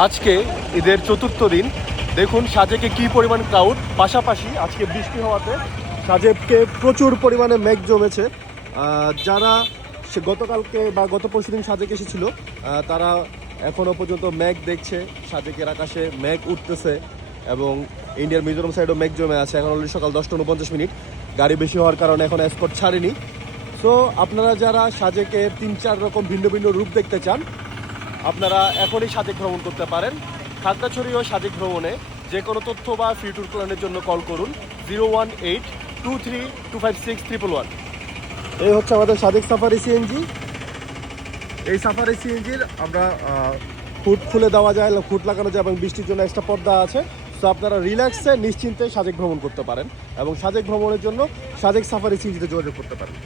আজকে ঈদের চতুর্থ দিন। দেখুন সাজেকে কি পরিমাণ ক্রাউড, পাশাপাশি আজকে বৃষ্টি হওয়াতে সাজেকে প্রচুর পরিমাণে মেঘ জমেছে। যারা সে গতকালকে বা গত পরশুদিন সাজেক এসেছিল তারা এখনও পর্যন্ত মেঘ দেখছে, সাজেকের আকাশে মেঘ উঠতেছে এবং ইন্ডিয়ার মিজোরাম সাইডও মেঘ জমে আছে। এখন অলরেডি সকাল 10:49, গাড়ি বেশি হওয়ার কারণে এখন স্পট ছাড়েনি। সো আপনারা যারা সাজেকে 3-4 রকম ভিন্ন ভিন্ন রূপ দেখতে চান, আপনারা এখনই সাজেক ভ্রমণ করতে পারেন। খাগড়াছড়ি ও সাজেক ভ্রমণে যে কোনো তথ্য বা ফ্রি ট্যুর প্ল্যানের জন্য কল করুন 01823256311। এই হচ্ছে আমাদের সাজেক সাফারি সিএনজি। এই সাফারি সিএনজির আমরা হুড খুলে দেওয়া যায়, হুড লাগানো যায় এবং বৃষ্টির জন্য এক্সট্রা পর্দা আছে। সো আপনারা রিল্যাক্সে নিশ্চিন্তে সাজেক ভ্রমণ করতে পারেন এবং সাজেক ভ্রমণের জন্য সাজেক সাফারি সিএনজিতে যোগাযোগ করতে পারেন।